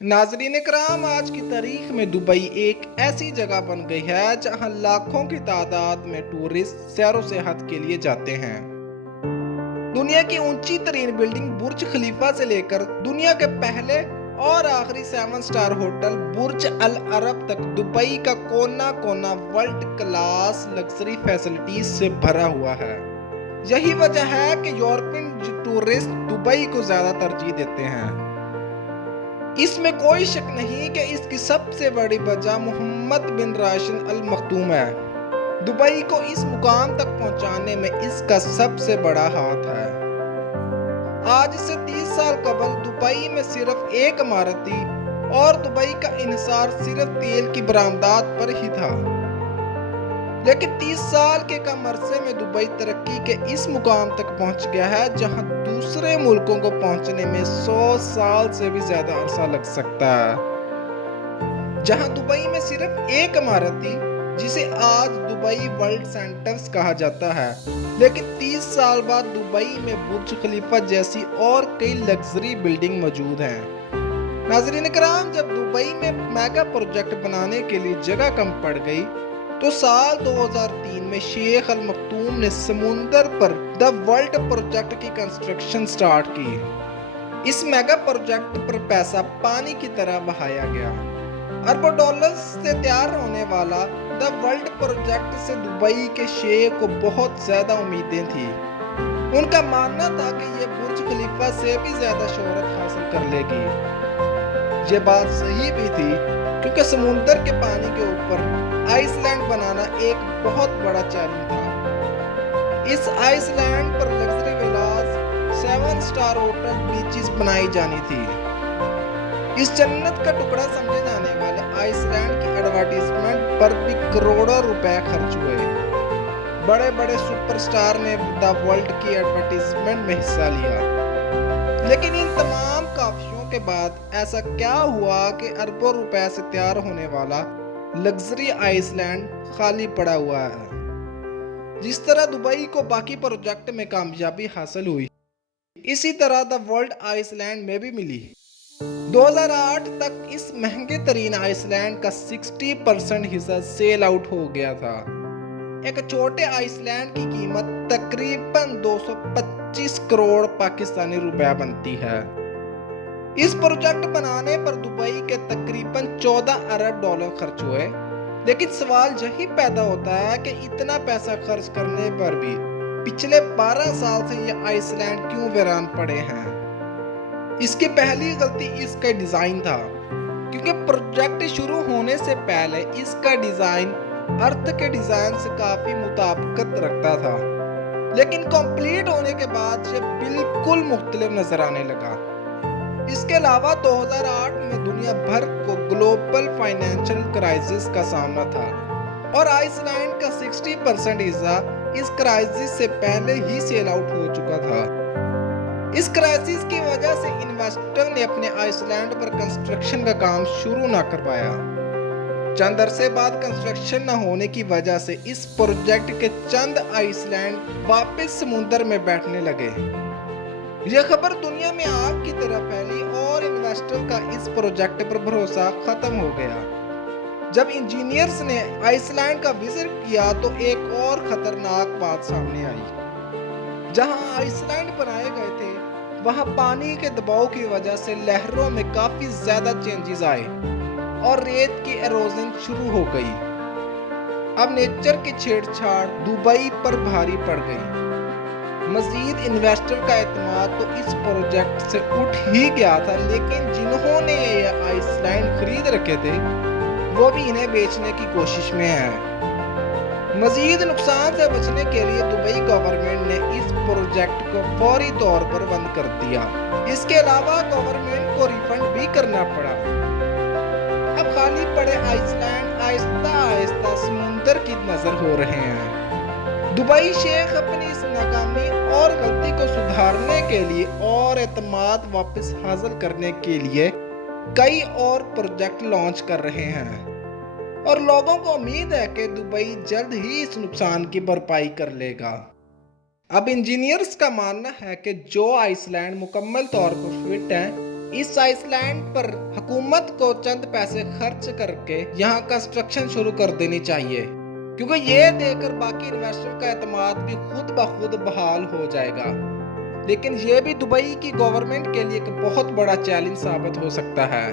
नाजरीन कराम, आज की तारीख में दुबई एक ऐसी जगह बन गई है जहां लाखों की तादाद में टूरिस्ट सैरो सेहत के लिए जाते हैं। दुनिया की ऊंची तरीन बिल्डिंग बुर्ज खलीफा से लेकर दुनिया के पहले और आखिरी 7 स्टार होटल बुर्ज अल अरब तक दुबई का कोना कोना वर्ल्ड क्लास लग्जरी फैसिलिटीज से भरा हुआ है। यही वजह है कि यूरोपियन टूरिस्ट दुबई को ज्यादा तरजीह देते हैं। इसमें कोई शक नहीं कि इसकी सबसे बड़ी वजह मोहम्मद बिन राशिद अल मखदूम है। दुबई को इस मुकाम तक पहुंचाने में इसका सबसे बड़ा हाथ है। आज से 30 साल कबल दुबई में सिर्फ एक इमारत थी और दुबई का इन्हिसार सिर्फ तेल की बरामदात पर ही था। लेकिन 30 साल के कम अरसे में दुबई तरक्की के इस मुकाम तक पहुंच गया है जहां दूसरे मुल्कों को पहुंचने में 100 साल से भी ज्यादा अरसा लग सकता है। जहां दुबई में सिर्फ एक इमारत थी जिसे आज दुबई वर्ल्ड सेंटर्स कहा जाता है, लेकिन 30 साल बाद दुबई में बुर्ज खलीफा जैसी और कई लग्जरी बिल्डिंग मौजूद हैं। नाज़रीन कराम, जब दुबई में मेगा प्रोजेक्ट बनाने के लिए जगह कम पड़ गई तो साल 2003 में शेख अल मखदूम ने समुंदर पर द वर्ल्ड प्रोजेक्ट की कंस्ट्रक्शन स्टार्ट की। इस मेगा प्रोजेक्ट पर पैसा पानी की तरह बहाया गया। अरबों डॉलर्स से तैयार होने वाला द वर्ल्ड प्रोजेक्ट से दुबई के शेख को बहुत ज्यादा उम्मीदें थी। उनका मानना था कि ये बुर्ज खलीफा से भी ज्यादा शोहरत हासिल कर लेगी। ये बात सही भी थी, क्योंकि समुंदर के पानी के ऊपर आइसलैंड बनाना एक बहुत बड़ा चैलेंज था। इस आइसलैंड पर लग्जरी विलास 7 स्टार होटल बीचेस बनाई जानी थी। इस जन्नत का टुकड़ा समझे जाने वाले आइसलैंड की एडवर्टाइजमेंट पर भी करोड़ों रुपए खर्च हुए। बड़े बड़े सुपरस्टार ने द वर्ल्ड की एडवर्टाइजमेंट में हिस्सा लिया। लेकिन इन तमाम काफियों के बाद ऐसा क्या हुआ कि अरबों रुपए से तैयार होने वाला लग्जरी आइसलैंड खाली पड़ा हुआ है। जिस तरह दुबई को बाकी प्रोजेक्ट में कामयाबी हासिल हुई, इसी तरह द वर्ल्ड आइसलैंड में भी मिली। 2008 तक इस महंगे तरीन आइसलैंड का 60% हिस्सा सेल आउट हो गया था। एक छोटे आइसलैंड की कीमत तकरीबन 225 करोड़ पाकिस्तानी रुपया बनती है। इस प्रोजेक्ट बनाने पर दुबई के तकरीबन 14 अरब डॉलर खर्च हुए। लेकिन सवाल यही पैदा होता है कि इतना पैसा खर्च करने पर भी पिछले 12 साल से ये आइसलैंड क्यों वीरान पड़े हैं। इसकी पहली गलती इसका डिजाइन था, क्योंकि प्रोजेक्ट शुरू होने से पहले इसका डिजाइन अर्थ के डिजाइन से काफी मुताबिकत रखता था, लेकिन कंप्लीट होने के बाद ये बिल्कुल मुख्तलिफ नजर आने लगा। इसके अलावा 2008 में दुनिया भर को ग्लोबल फाइनेंशियल क्राइसिस का सामना था और आइसलैंड का 60% हिस्सा इस क्राइसिस से पहले ही सेल आउट हो चुका था। इस क्राइसिस की वजह से इन्वेस्टर ने अपने आइसलैंड पर कंस्ट्रक्शन का काम शुरू ना कर पाया। चंद अरसे बाद कंस्ट्रक्शन न होने की वजह से इस प्रोजेक्ट के चंद आइसलैंड वापस समुद्र में बैठने लगे। यह खबर दुनिया में आग की तरह फैली और इन्वेस्टर का इस प्रोजेक्ट पर भरोसा खत्म हो गया। जब इंजीनियर्स ने आइसलैंड का विजिट किया तो एक और खतरनाक बात सामने आई। जहां आइसलैंड बनाए गए थे, वहां पानी के दबाव की वजह से लहरों में काफी ज्यादा चेंजेस आए और रेत की एरोजन शुरू हो गई। अब नेचर की छेड़छाड़ दुबई पर भारी पड़ गई। मजीद इन्वेस्टर का एतमाद तो इस प्रोजेक्ट से उठ ही गया था, लेकिन जिन्होंने ये आइसलैंड खरीद रखे थे वो भी इन्हें बेचने की कोशिश में है। मजीद नुकसान से बचने के लिए दुबई गवर्नमेंट ने इस प्रोजेक्ट को फौरी तौर पर बंद कर दिया। इसके अलावा गवर्नमेंट को रिफंड भी करना पड़ा। अब खाली पड़े आइसलैंड आहिस्ता आहिस्ता समुंदर की नजर हो रहे हैं। दुबई शेख अपनी इस नाकामी और गलती को सुधारने के लिए और एतमाद वापस हासिल करने के लिए कई और प्रोजेक्ट लॉन्च कर रहे हैं और लोगों को उम्मीद है कि दुबई जल्द ही इस नुकसान की भरपाई कर लेगा। अब इंजीनियर्स का मानना है कि जो आइसलैंड मुकम्मल तौर पर फिट है, इस आइसलैंड पर हुकूमत को चंद पैसे खर्च करके यहाँ कंस्ट्रक्शन शुरू कर देनी चाहिए, क्योंकि ये देखकर बाकी इन्वेस्टर का एतमाद भी खुद ब खुद बहाल हो जाएगा। लेकिन ये भी दुबई की गवर्नमेंट के लिए एक बहुत बड़ा चैलेंज साबित हो सकता है।